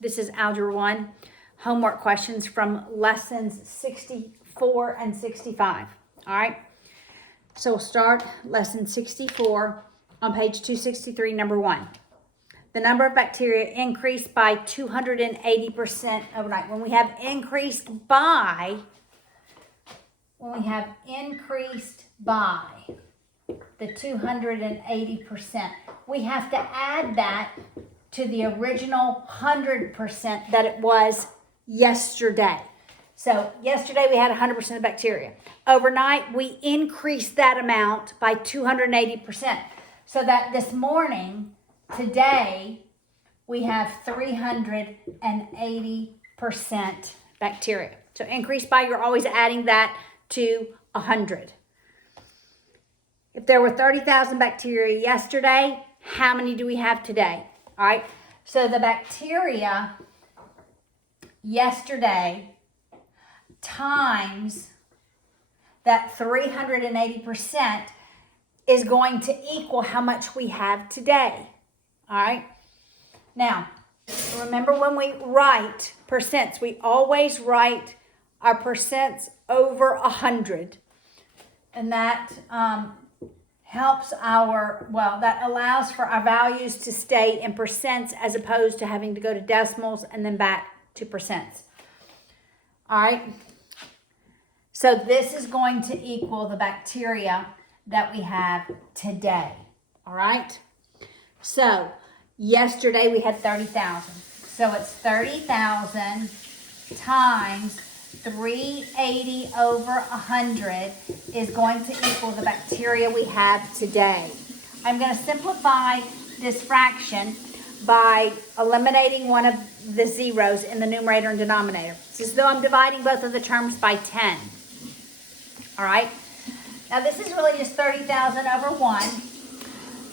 This is Algebra 1 homework questions from lessons 64 and 65. All right. So we'll start lesson 64 on page 263, number 1. The number of bacteria increased by 280% overnight. When we have increased by the 280%, we have to add that to the original 100% that it was yesterday. So yesterday we had 100% of bacteria. Overnight we increased that amount by 280%. So that this morning, today, we have 380% bacteria. So increase by, you're always adding that to 100. If there were 30,000 bacteria yesterday, how many do we have today? All right, so the bacteria yesterday times that 380% is going to equal how much we have today. All right, now remember when we write percents, we always write our percents over 100, and that helps that allows for our values to stay in percents as opposed to having to go to decimals and then back to percents. All right. So this is going to equal the bacteria that we have today. All right. So yesterday we had 30,000. So it's 30,000 times 380 over 100 is going to equal the bacteria we have today. I'm going to simplify this fraction by eliminating one of the zeros in the numerator and denominator. It's as though I'm dividing both of the terms by 10. All right. Now this is really just 30,000 over 1.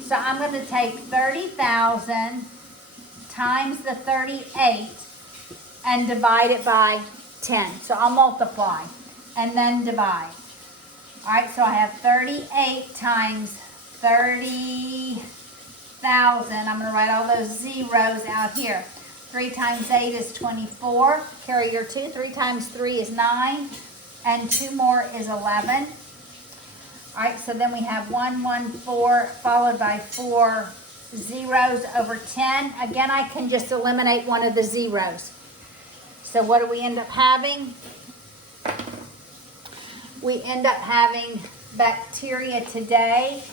So I'm going to take 30,000 times the 38 and divide it by 10. So I'll multiply and then divide. All right, so I have 38 times 30,000. I'm going to write all those zeros out here. 3 times 8 is 24. Carry your 2. 3 times 3 is 9. And 2 more is 11. All right, so then we have 114 followed by 4 zeros over 10. Again, I can just eliminate one of the zeros. So what do we end up having? We end up having bacteria today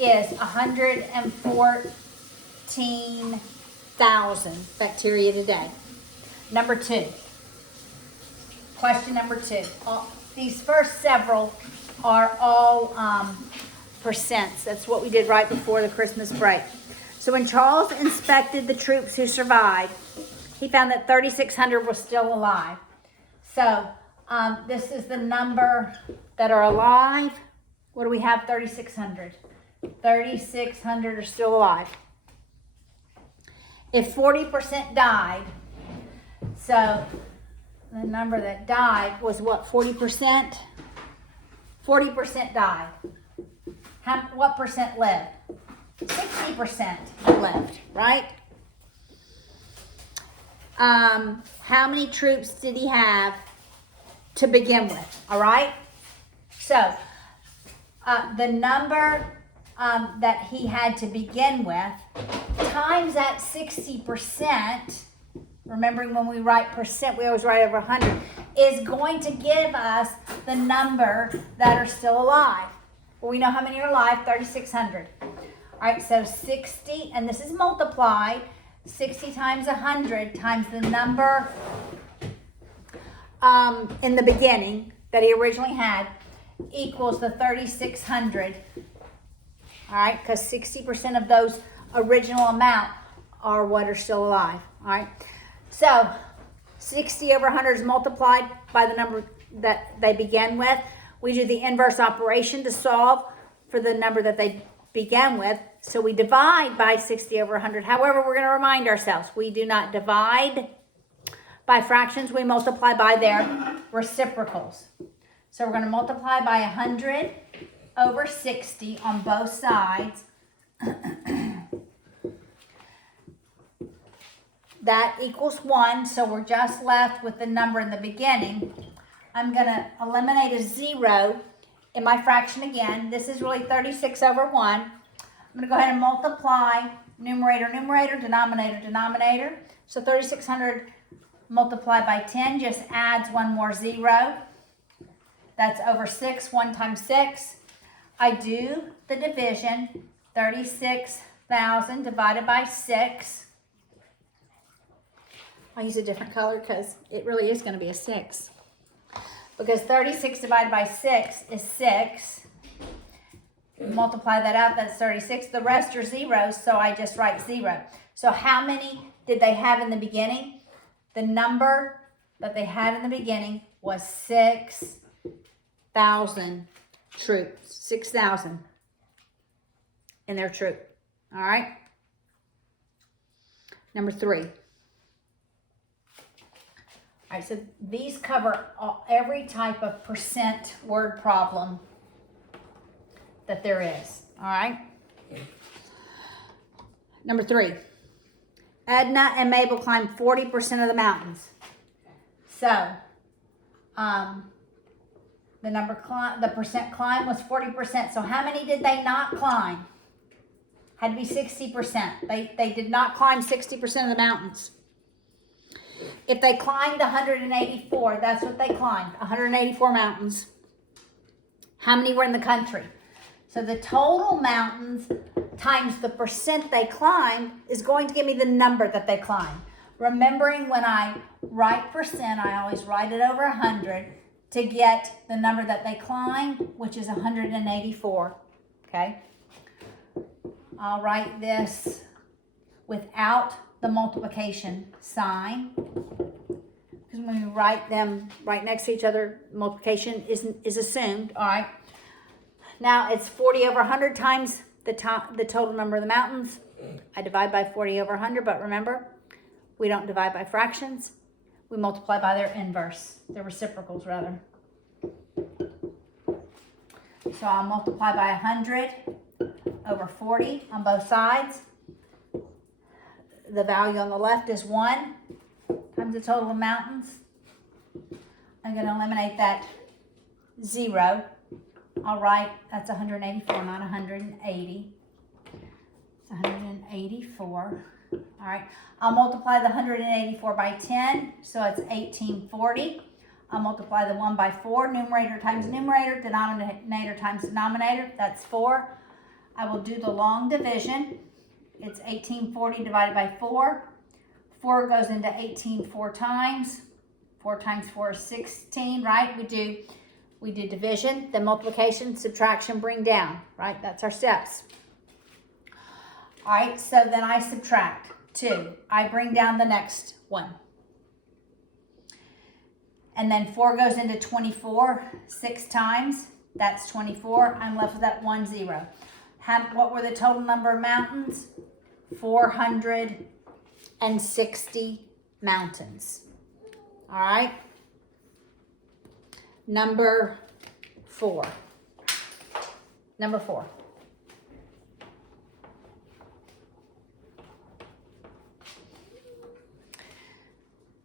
is 114,000 bacteria today. Number 2. Question number 2. These first several are all percents. That's what we did right before the Christmas break. So when Charles inspected the troops who survived, he found that 3,600 were still alive. So this is the number that are alive. What do we have? 3,600. 3,600 are still alive. If 40% died, so the number that died was what, 40%? 40% died. What percent lived? 60% lived, right? How many troops did he have to begin with? All right. So the number that he had to begin with times that 60%, remembering when we write percent, we always write over 100, is going to give us the number that are still alive. Well, we know how many are alive, 3,600. All right, so 60, and this is multiplied, 60 times 100 times the number in the beginning that he originally had equals the 3,600. All right, because 60% of those original amount are what are still alive. All right, so 60 over 100 is multiplied by the number that they began with. We do the inverse operation to solve for the number that they began with. So we divide by 60 over 100. However, we're going to remind ourselves, we do not divide by fractions. We multiply by their reciprocals. So we're going to multiply by 100 over 60 on both sides. that equals 1, so we're just left with the number in the beginning. I'm going to eliminate a 0 in my fraction again. This is really 36 over 1. I'm going to go ahead and multiply numerator, numerator, denominator, denominator. So 3,600 multiplied by 10 just adds one more 0. That's over 6, 1 times 6. I do the division, 36,000 divided by 6. I'll use a different color because it really is going to be a 6. Because 36 divided by 6 is 6. Multiply that out, that's 36. The rest are zeros, so I just write 0. So how many did they have in the beginning? The number that they had in the beginning was 6,000 troops. 6,000 in their troop. All right? Number 3. All right, so these cover every type of percent word problem that there is. All right. Number 3. Edna and Mabel climbed 40% of the mountains. So, the percent climb was 40%. So how many did they not climb? Had to be 60%. They did not climb 60% of the mountains. If they climbed 184, that's what they climbed, 184 mountains. How many were in the country? So the total mountains times the percent they climbed is going to give me the number that they climbed. Remembering when I write percent, I always write it over 100 to get the number that they climbed, which is 184, okay? I'll write this without the multiplication sign, because when we write them right next to each other, multiplication is assumed. All right. Now it's 40 over 100 times the total number of the mountains. I divide by 40 over 100, but remember, we don't divide by fractions. We multiply by their inverse, their reciprocals rather. So I'll multiply by 100 over 40 on both sides. The value on the left is 1 times the total of mountains. I'm going to eliminate that 0. I'll write that's 184, not 180. It's 184. All right. I'll multiply the 184 by 10, so it's 1840. I'll multiply the 1 by 4, numerator times numerator, denominator times denominator. That's 4. I will do the long division. It's 1840 divided by 4. 4 goes into 18 4 times. 4 times 4 is 16, right? We do division, then multiplication, subtraction, bring down, right? That's our steps. All right, so then I subtract 2. I bring down the next one. And then 4 goes into 24 6 times. That's 24. I'm left with that 1 0. What were the total number of mountains? 460 mountains. All right. Number 4. Number 4.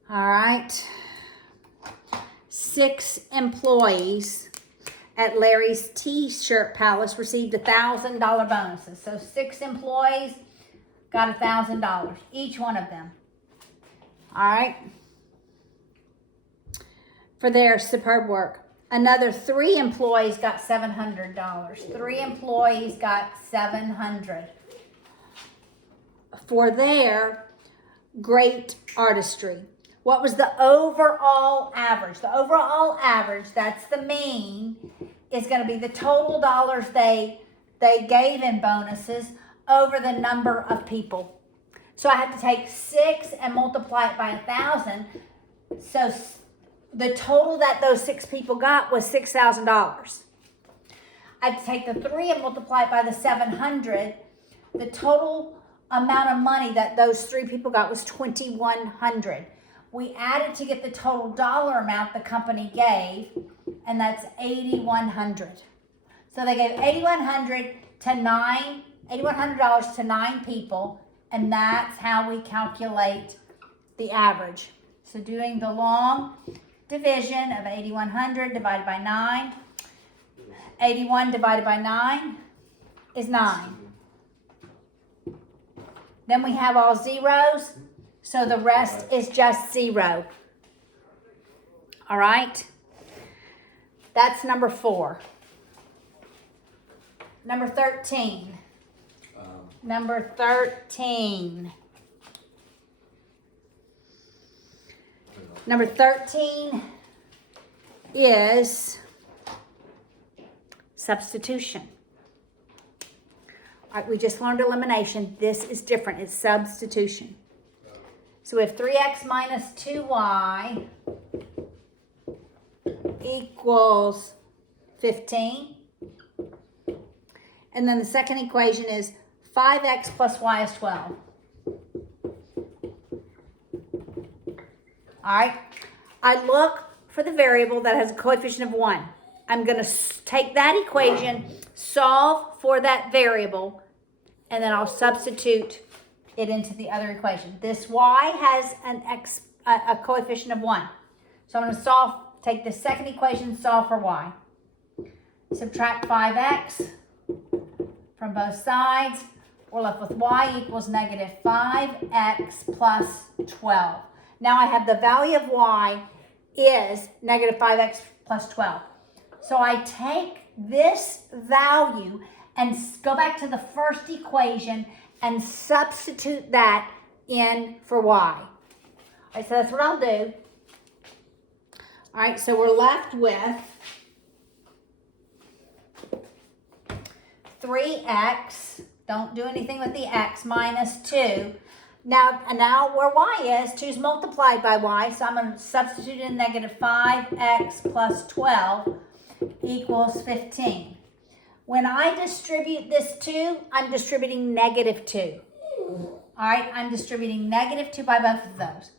All right. 6 employees at Larry's T-shirt palace received $1,000 bonuses. So 6 employees got $1,000, each one of them. All right. For their superb work. Another 3 employees got $700. 3 employees got $700 for their great artistry. What was the overall average? The overall average, that's the mean, is going to be the total dollars they gave in bonuses over the number of people. So I have to take 6 and multiply it by 1,000. So the total that those 6 people got was $6,000. I have to take the 3 and multiply it by the 700. The total amount of money that those 3 people got was $2,100. We added to get the total dollar amount the company gave, and that's $8,100. So they gave $8,100 to 9 people, and that's how we calculate the average. So doing the long division of 8100 divided by 9. 81 divided by 9 is 9. Then we have all zeros, so the rest is just 0. All right? That's number 4. Number 13. Number 13. Number 13 is substitution. All right, we just learned elimination. This is different. It's substitution. So we have 3x minus 2y equals 15. And then the second equation is 5x plus y is 12. All right, I look for the variable that has a coefficient of 1. I'm going to take that equation, solve for that variable, and then I'll substitute it into the other equation. This y has a coefficient of 1. So I'm going to take the second equation, solve for y. Subtract 5x from both sides. We're left with y equals negative 5x plus 12. Now I have the value of y is negative 5x plus 12. So I take this value and go back to the first equation and substitute that in for y. All right, so that's what I'll do. All right, so we're left with 3x, don't do anything with the x, minus 2. Now where y is, 2 is multiplied by y, so I'm going to substitute in negative 5x plus 12 equals 15. When I distribute this 2, I'm distributing negative 2. All right, I'm distributing negative 2 by both of those.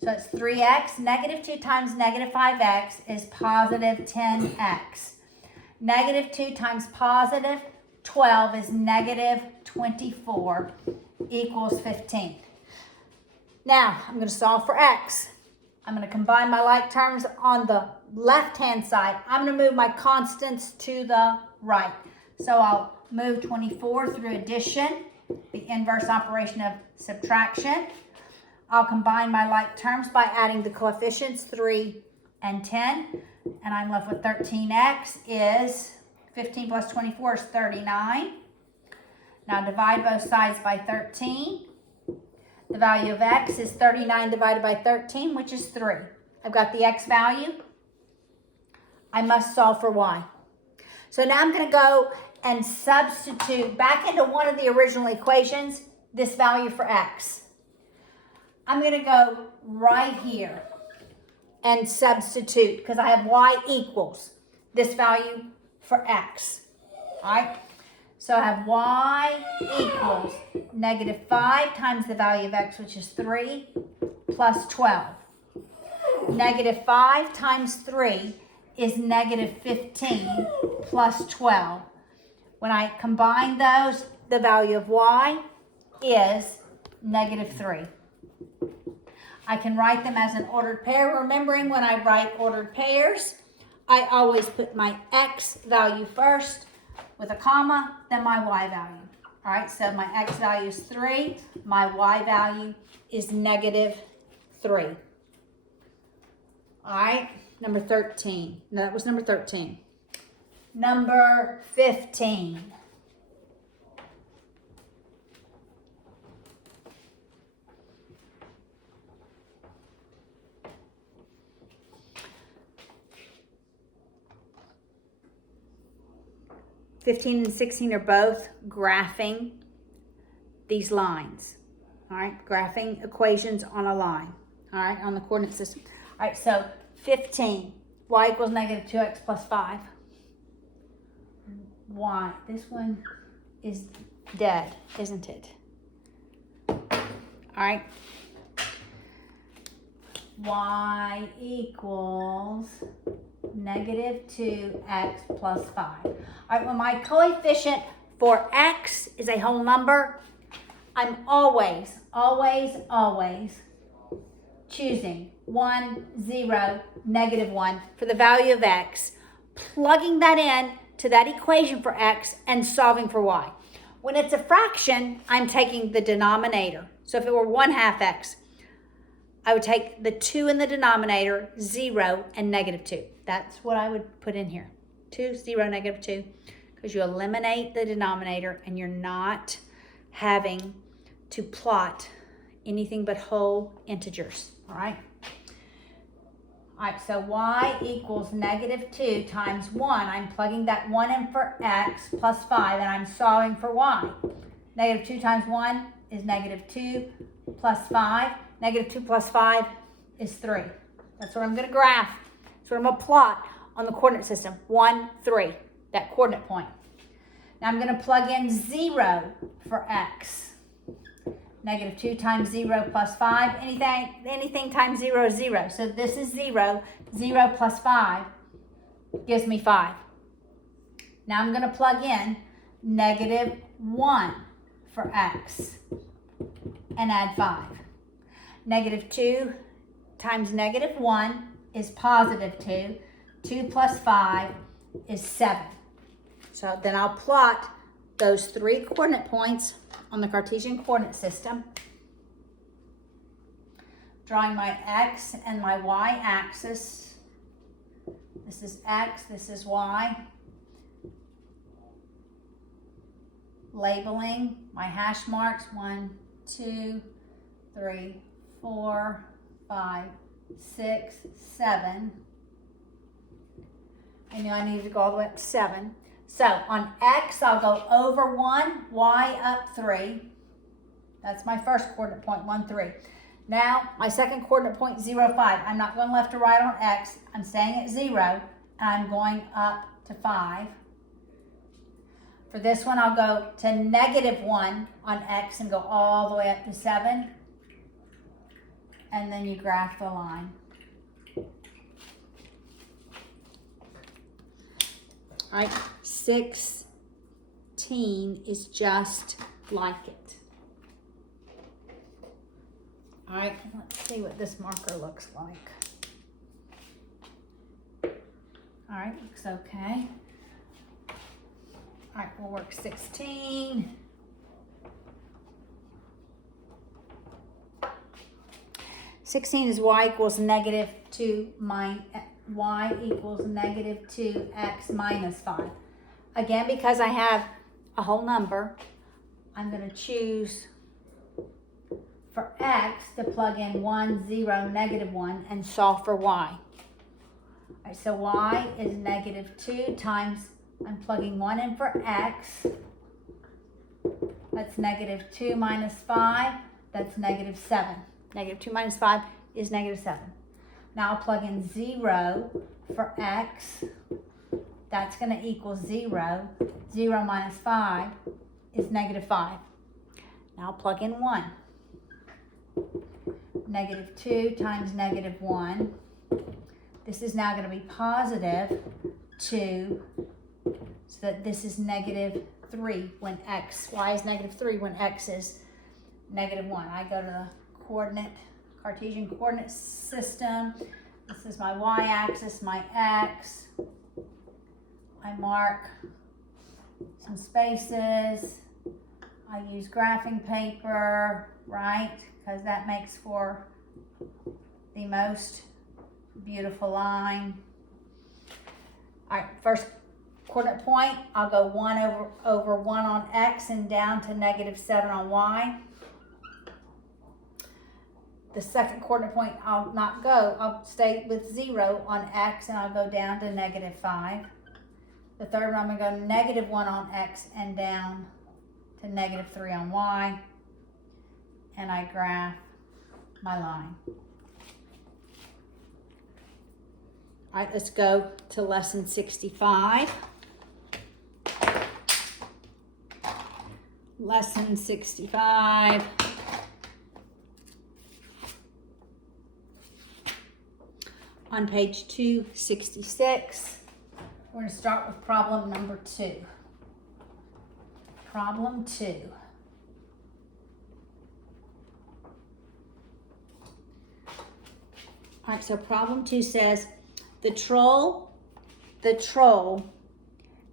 So it's 3x, negative 2 times negative 5x is positive 10x. Negative 2 times positive 12 is negative 24 equals 15. Now, I'm going to solve for x. I'm going to combine my like terms on the left-hand side. I'm going to move my constants to the right. So I'll move 24 through addition, the inverse operation of subtraction. I'll combine my like terms by adding the coefficients 3 and 10. And I'm left with 13x is 15 plus 24 is 39. Now divide both sides by 13. The value of x is 39 divided by 13, which is 3. I've got the x value. I must solve for y. So now I'm going to go and substitute back into one of the original equations this value for x. I'm going to go right here and substitute because I have y equals this value for x. All right. So I have y equals negative 5 times the value of x, which is 3, plus 12. Negative 5 times 3 is negative 15 plus 12. When I combine those, the value of y is negative 3. I can write them as an ordered pair. Remembering when I write ordered pairs, I always put my x value first with a comma, then my y value. All right, so my x value is 3, my y value is negative 3. All right, number 13. No, that was number 13. Number 15. (15 and 16 are both graphing these lines. All right, graphing equations on a line. All right, on the coordinate system. All right, so 15, y equals negative 2x plus 5. Y, this one is dead, isn't it? All right. Y equals negative 2x plus 5. All right, when my coefficient for x is a whole number, I'm always choosing 1, 0, -1 for the value of x, plugging that in to that equation for x and solving for y. When it's a fraction, I'm taking the denominator. So if it were 1/2 x, I would take the 2 in the denominator, 0, and -2. That's what I would put in here. 2, 0, -2, because you eliminate the denominator and you're not having to plot anything but whole integers, all right? All right, so y equals -2 times 1. I'm plugging that 1 in for x plus 5, and I'm solving for y. -2 times 1 is -2 plus 5. -2 plus 5 is 3. That's what I'm going to graph. That's what I'm going to plot on the coordinate system. 1, 3, that coordinate point. Now I'm going to plug in 0 for x. -2 times 0 plus 5. Anything times 0 is 0. So this is 0. 0 plus 5 gives me 5. Now I'm going to plug in -1 for x and add 5. -2 times -1 is +2. 2 plus 5 is 7. So then I'll plot those 3 coordinate points on the Cartesian coordinate system, drawing my x and my y axis. This is x, this is y. Labeling my hash marks, 1, 2, 3, 4, 5, 6, 7. I know I needed to go all the way up to 7. So on x, I'll go over 1, y up 3. That's my first coordinate point, 1, 3. Now, my second coordinate point, 0, 5. I'm not going left or right on x. I'm staying at 0, and I'm going up to 5. For this one, I'll go to -1 on x and go all the way up to 7. And then you graph the line. All right, 16 is just like it. All right, let's see what this marker looks like. All right, looks okay. All right, we'll work 16. (16) is y equals -2 y equals -2x minus 5. Again, because I have a whole number, I'm going to choose for x to plug in 1, 0, -1 and solve for y. All right, so y is -2 times, I'm plugging 1 in for x. That's -2 minus 5. That's -7. -2 minus 5 is -7. Now I'll plug in 0 for x. That's going to equal 0. 0 minus 5 is -5. Now I'll plug in 1. -2 times -1. This is now going to be +2. So that this is -3 when x, y is -3 when x is -1. I go to the Cartesian coordinate system. This is my y-axis, my x. I mark some spaces. I use graphing paper, right? Because that makes for the most beautiful line. All right, first coordinate point, I'll go 1 over 1 on x and down to -7 on y. The second coordinate point, I'll not go. I'll stay with 0 on x and I'll go down to -5. The third one, I'm going to go -1 on x and down to -3 on y. And I graph my line. All right, let's go to lesson 65. Lesson 65. On page 266, we're going to start with problem number 2. Problem 2. All right, so problem 2 says, the troll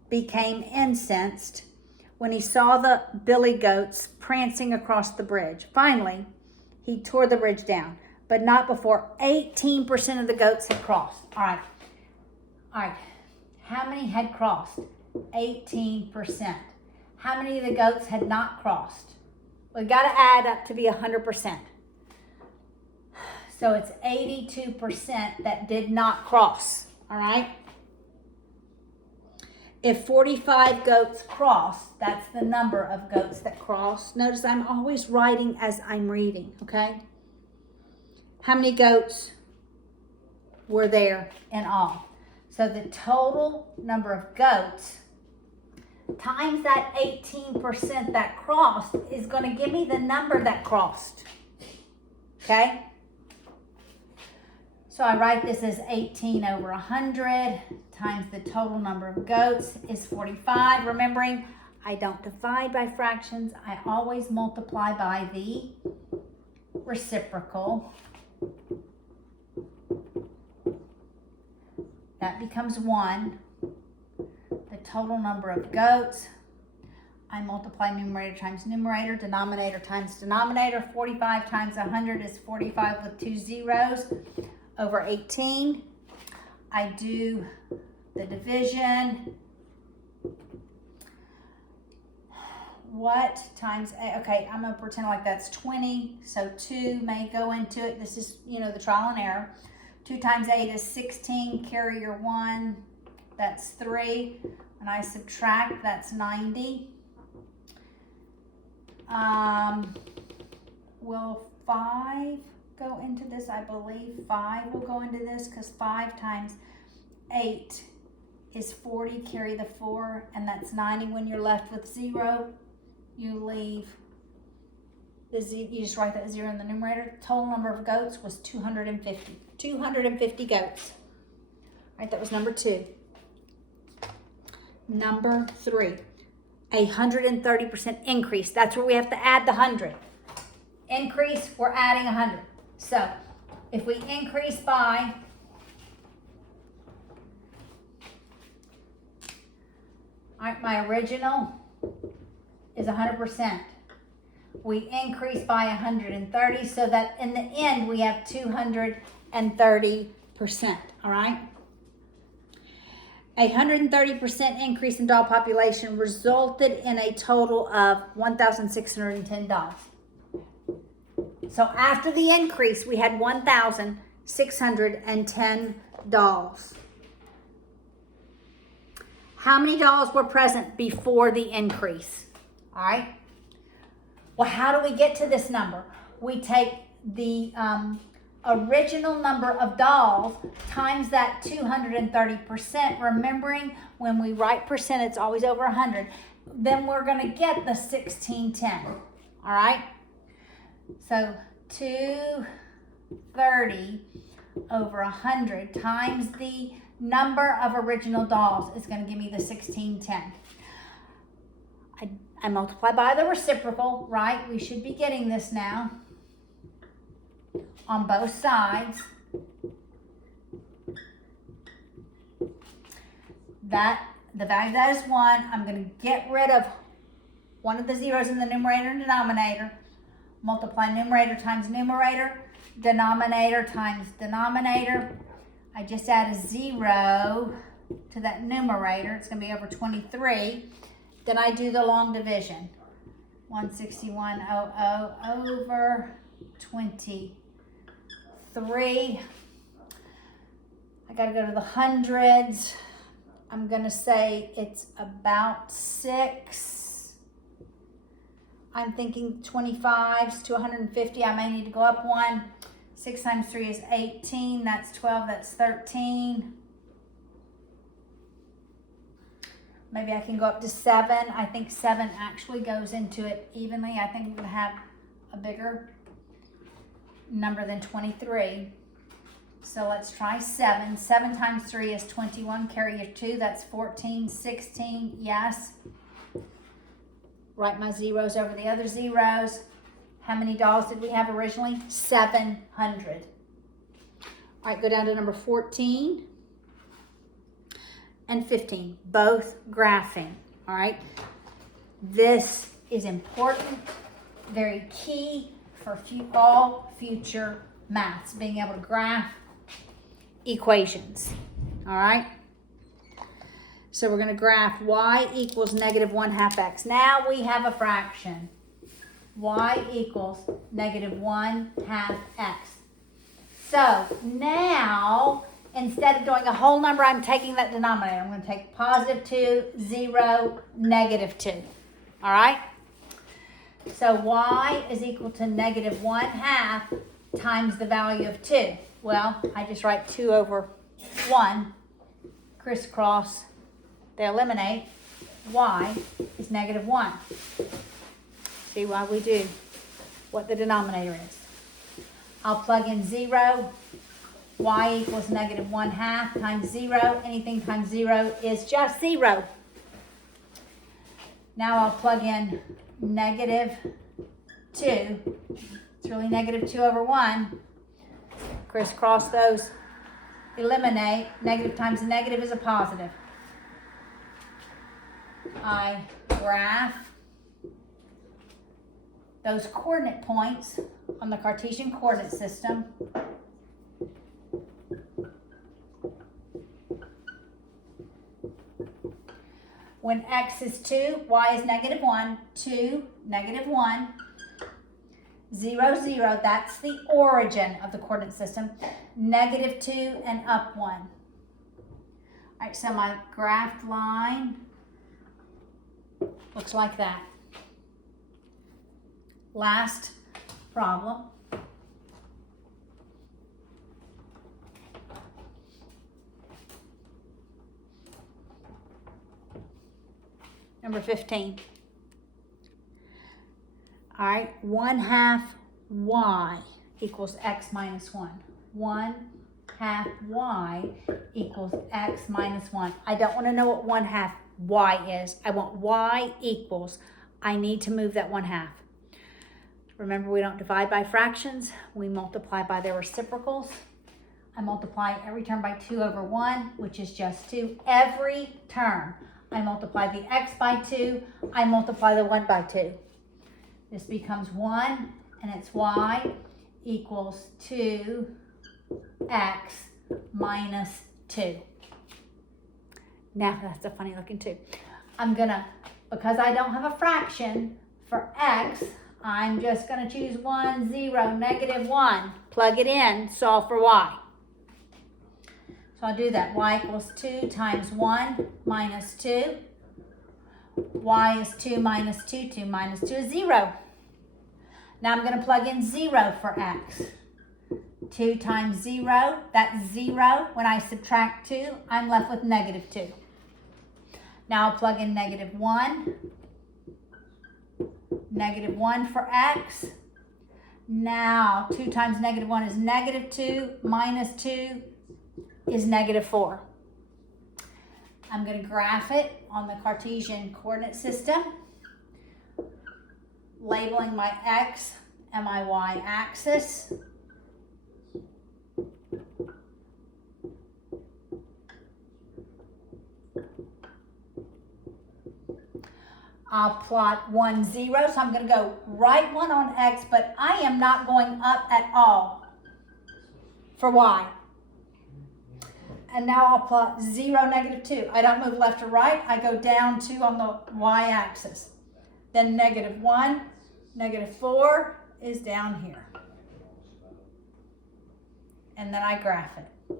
became incensed when he saw the billy goats prancing across the bridge. Finally, he tore the bridge down, but not before 18% of the goats had crossed. All right. How many had crossed? 18%. How many of the goats had not crossed? We got to add up to be 100%. So it's 82% that did not cross. All right. If 45 goats cross, that's the number of goats that cross. Notice I'm always writing as I'm reading, okay? How many goats were there in all? So the total number of goats times that 18% that crossed is going to give me the number that crossed, okay? So I write this as 18 over 100 times the total number of goats is 45. Remembering, I don't divide by fractions. I always multiply by the reciprocal. That becomes 1. The total number of goats. I multiply numerator times numerator, denominator times denominator. 45 times 100 is 45 with 2 zeros. Over 18, I do the division. What times A? Okay, I'm going to pretend like that's 20. So 2 may go into it. This is, the trial and error. 2 times 8 is 16. Carry your 1. That's 3. When I subtract, that's 90. Will 5 go into this? I believe 5 will go into this because 5 times 8 is 40. Carry the 4, and that's 90. When you're left with 0, you leave the you just write that 0 in the numerator. Total number of goats was 250. 250 goats. All right, that was number 2. Number 3, 130% increase. That's where we have to add the 100. Increase, we're adding 100. So if we increase by my original is 100%. We increase by 130 so that in the end we have 230%. All right. 130% increase in doll population resulted in a total of 1,610 dolls. So after the increase, we had 1,610 dolls. How many dolls were present before the increase? All right. Well, how do we get to this number? We take the original number of dolls times that 230%. Remembering, when we write percent, it's always over 100. Then we're going to get the 1610. All right. So 230 over 100 times the number of original dolls is going to give me the 1610. I multiply by the reciprocal, right? We should be getting this now on both sides. The value of that is 1. I'm going to get rid of one of the zeros in the numerator and denominator. Multiply numerator times numerator, denominator times denominator. I just add a 0 to that numerator. It's going to be over 23. Then I do the long division. 16100 over 23. I got to go to the hundreds. I'm going to say it's about 6. I'm thinking 25s to 150. I may need to go up 1. 6 times 3 is 18. That's 12. That's 13. Maybe I can go up to 7. I think 7 actually goes into it evenly. I think we're going to have a bigger number than 23. So let's try 7. 7 times 3 is 21. Carry your 2. That's 14. 16. Yes. Write my zeros over the other zeros. How many dolls did we have originally? 700. All right, go down to number 14 and 15, both graphing. All right, this is important, very key for all future maths, being able to graph equations. All right, so we're going to graph y equals negative 1/2 x. Now we have a fraction. Y equals negative 1/2 x. So now, instead of doing a whole number, I'm taking that denominator. I'm going to take positive 2, 0, negative 2. All right? So y is equal to negative 1/2 times the value of 2. Well, I just write 2 over 1. Crisscross, they eliminate. Y is negative 1. See why we do what the denominator is. I'll plug in 0. Y equals negative 1/2 times 0. Anything times 0 is just 0. Now I'll plug in negative 2. It's really negative 2 over 1. Crisscross those, eliminate. Negative times a negative is a positive. I graph those coordinate points on the Cartesian coordinate system. When x is 2, y is negative 1, 2, negative 1, 0, 0, that's the origin of the coordinate system, negative 2 and up 1. All right, so my graphed line looks like that. Last problem. Number 15. All right, 1/2 y equals x minus 1. 1/2 y equals x minus 1. I don't want to know what 1/2 y is. I want y equals. I need to move that 1/2. Remember, we don't divide by fractions. We multiply by their reciprocals. I multiply every term by 2 over 1, which is just 2. Every term. I multiply the x by 2. I multiply the 1 by 2. This becomes 1, and it's y equals 2x minus 2. Now, that's a funny looking 2. I'm going to, because I don't have a fraction for x, I'm just going to choose 1, 0, negative 1. Plug it in, solve for y. So I'll do that. Y equals 2 times 1 minus 2. Y is 2 minus 2. 2 minus 2 is 0. Now I'm going to plug in 0 for x. 2 times 0, that's 0. When I subtract 2, I'm left with negative 2. Now I'll plug in negative 1. Negative 1 for x. Now 2 times negative 1 is negative 2. Minus 2 is negative 4. I'm going to graph it on the Cartesian coordinate system, labeling my x and my y axis. I'll plot 1, 0, so I'm going to go right 1 on x, but I am not going up at all for y. And now I'll plot 0, negative 2. I don't move left or right. I go down 2 on the y-axis. Then negative 1, negative 4 is down here. And then I graph it.